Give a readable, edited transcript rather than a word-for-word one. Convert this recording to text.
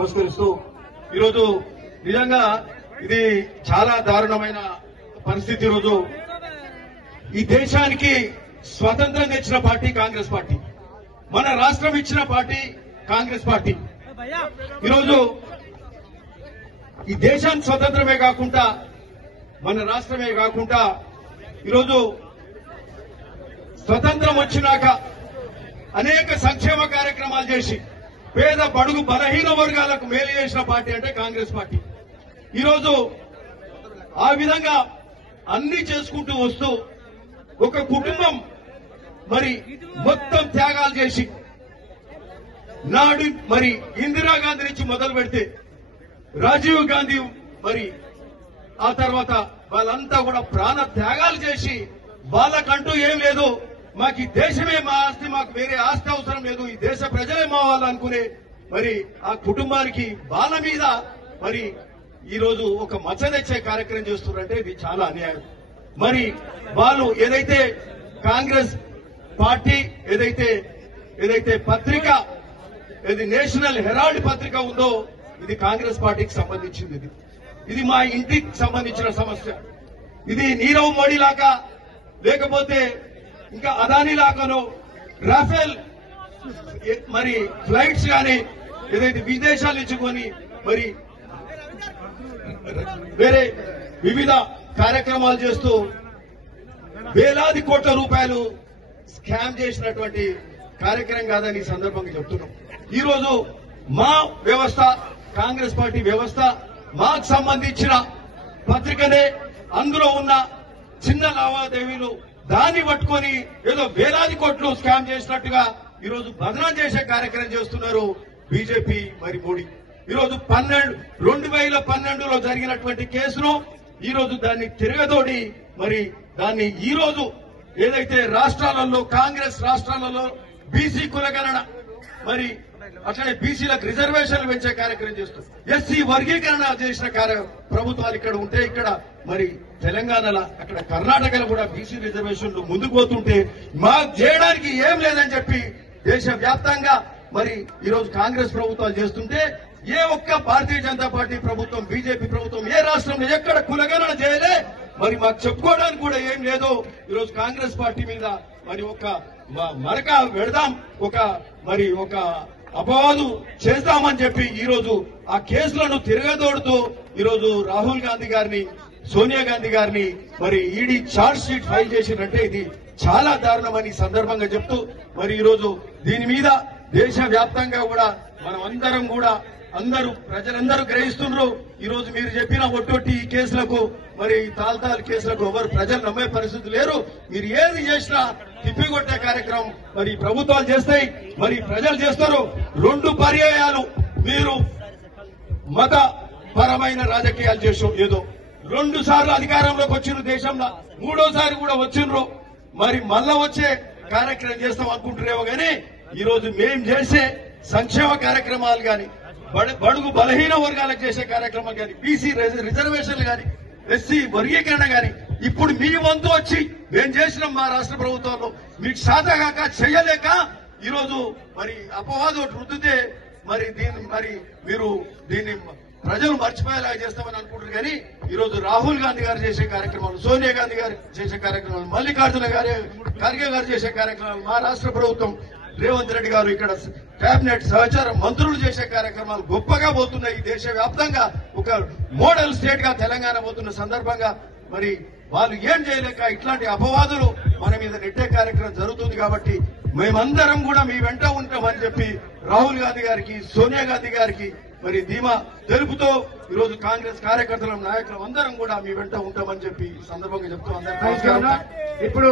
నమస్కరిస్తూ ఈరోజు నిజంగా ఇది చాలా దారుణమైన పరిస్థితి. ఈరోజు ఈ దేశానికి స్వతంత్రం తెచ్చిన పార్టీ కాంగ్రెస్ పార్టీ, మన రాష్ట్రం ఇచ్చిన పార్టీ కాంగ్రెస్ పార్టీ. ఈరోజు ఈ దేశానికి స్వతంత్రమే కాకుండా మన రాష్ట్రమే కాకుండా ఈరోజు స్వతంత్రం వచ్చినాక అనేక సంక్షేమ కార్యక్రమాలు చేసి పేద బడుగు బలహీన వర్గాలకు మేలు చేసిన పార్టీ అంటే కాంగ్రెస్ పార్టీ. ఈరోజు ఆ విధంగా అన్ని చేసుకుంటూ వస్తూ ఒక కుటుంబం మరి మొత్తం త్యాగాలు చేసి నాడు మరి ఇందిరాగాంధీ నుంచి మొదలు పెడితే రాజీవ్ గాంధీ మరి ఆ తర్వాత వాళ్ళంతా కూడా ప్రాణ త్యాగాలు చేసి వాళ్ళకంటూ ఏం లేదు, మాకు ఈ దేశమే మా ఆస్తి, మాకు వేరే ఆస్తి అవసరం లేదు, ఈ దేశ ప్రజలే మా వాళ్ళు అనుకునే మరి ఆ కుటుంబానికి వాళ్ళ మీద మరి ఈరోజు ఒక మచ్చ తెచ్చే కార్యక్రమం చేస్తున్నారంటే ఇది చాలా అన్యాయం. మరి వాళ్ళు ఏదైతే కాంగ్రెస్ పార్టీ ఏదైతే పత్రిక ఇది నేషనల్ హెరాల్డ్ పత్రిక ఉందో ఇది కాంగ్రెస్ పార్టీకి సంబంధించింది. ఇది మా ఇంటికి సంబంధించిన సమస్య. ఇది నీరవ్ మోడీ లాగా లేకపోతే ఇంకా అదానీ లాగానో రాఫెల్ మరి ఫ్లైట్స్ గాని ఏదైతే విదేశాల నుంచి కొని మరి వేరే వివిధ కార్యక్రమాలు చేస్తూ వేలాది కోట్ల రూపాయలు స్కామ్ చేసినటువంటి కార్యక్రమం కాదని ఈ సందర్భంగా చెప్తున్నాం. ఈ రోజు మా వ్యవస్థ కాంగ్రెస్ పార్టీ వ్యవస్థ మాకు సంబంధించిన పత్రికనే అందులో ఉన్న చిన్న లావాదేవీలు దాన్ని పట్టుకొని ఏదో వేలాది కోట్లు స్కామ్ చేసినట్టుగా ఈరోజు బదనాం చేసే కార్యక్రమం చేస్తున్నారు బీజేపీ మరి మోడీ. ఈరోజు 2012లో జరిగినటువంటి కేసును ఈరోజు దాన్ని తిరగదోడి మరి దాన్ని ఈ రోజు ఏదైతే రాష్ట్రాలలో కాంగ్రెస్ రాష్ట్రాలలో బీసీ కులగణన మరి అట్లనే బీసీలకు రిజర్వేషన్లు పెంచే కార్యక్రమం చేస్తూ ఎస్సీ వర్గీకరణ చేసిన ప్రభుత్వాలు ఇక్కడ ఉంటే ఇక్కడ మరి తెలంగాణలో అక్కడ కర్ణాటకలో కూడా బీసీ రిజర్వేషన్లు ముందుకు పోతుంటే మాకు చేయడానికి ఏం లేదని చెప్పి దేశవ్యాప్తంగా మరి ఈరోజు కాంగ్రెస్ ప్రభుత్వాలు చేస్తుంటే ఏ ఒక్క భారతీయ జనతా పార్టీ ప్రభుత్వం బీజేపీ ప్రభుత్వం ఏ రాష్ట్రంలో ఎక్కడ కులగణన చేయలే. మరి మాకు చెప్పుకోవడానికి కూడా ఏం లేదు. ఈరోజు కాంగ్రెస్ పార్టీ మీద మరి ఒక మరక పెడదాం, ఒక అపవాదు చేస్తామని చెప్పి ఈరోజు ఆ కేసులను తిరగదోడుతూ ఈరోజు రాహుల్ గాంధీ గారిని సోనియా గాంధీ గారిని మరి ఈడీ ఛార్జ్ షీట్ ఫైల్ చేసినట్టే ఇది చాలా దారుణమని సందర్భంగా చెప్తూ మరి ఈరోజు దీని మీద దేశవ్యాప్తంగా కూడా మనం అందరం కూడా ప్రజలందరూ గ్రహిస్తున్నారు. ఈ రోజు మీరు చెప్పిన ఒట్టొట్టి ఈ కేసులకు మరి తాల్తాల్ కేసులకు ఎవరు ప్రజలు నమ్మే పరిస్థితి లేరు. మీరు ఏది చేసినా తిప్పికొట్టే కార్యక్రమం మరి ప్రభుత్వాలు చేస్తాయి, మరి ప్రజలు చేస్తారు. 2 పర్యాయాలు మీరు మత పరమైన రాజకీయాలు చేసాం, ఏదో 2 సార్లు అధికారంలోకి వచ్చిన దేశంలో 3ఓసారి కూడా వచ్చిండ్రు. మరి మళ్ళా వచ్చే కార్యక్రమం చేస్తాం అనుకుంటున్నారేమో కానీ ఈ రోజు మేం చేసే సంక్షేమ కార్యక్రమాలు గాని బడుగు బలహీన వర్గాలకు చేసే కార్యక్రమాలు గాని బీసీ రిజర్వేషన్లు గాని ఎస్సీ వర్గీకరణ గాని ఇప్పుడు మీ వంతు వచ్చి మేం చేసినాం మా రాష్ట్ర ప్రభుత్వంలో మీకు సాధగాక చేయలేక ఈరోజు మరి అపవాదు రుద్దితే మరి మీరు దీన్ని ప్రజలు మర్చిపోయేలాగా చేస్తామని అనుకుంటారు. కానీ ఈరోజు రాహుల్ గాంధీ గారు చేసే కార్యక్రమాలు, సోనియా గాంధీ గారు చేసే కార్యక్రమాలు, మల్లికార్జున ఖర్గే గారు చేసే కార్యక్రమాలు, మా రాష్ట్ర ప్రభుత్వం రేవంత్ రెడ్డి గారు ఇక్కడ కేబినెట్ సహచర మంత్రులు చేసే కార్యక్రమాలు గొప్పగా పోతున్నాయి. దేశవ్యాప్తంగా ఒక మోడల్ స్టేట్ గా తెలంగాణ పోతున్న సందర్భంగా మరి వాళ్ళు ఏం చేయలేక ఇట్లాంటి అపవాదులు మన మీద నెట్టే కార్యక్రమం జరుగుతుంది. కాబట్టి మేమందరం కూడా మీ వెంట ఉంటామని చెప్పి రాహుల్ గాంధీ గారికి సోనియా గాంధీ గారికి మరి ధీమా తెలుపుతూ ఈరోజు కాంగ్రెస్ కార్యకర్తల నాయకులు అందరం కూడా మీ వెంట ఉంటామని చెప్పి ఈ సందర్భంగా చెప్తూ అందరికీ నమస్కారం. ఇప్పుడు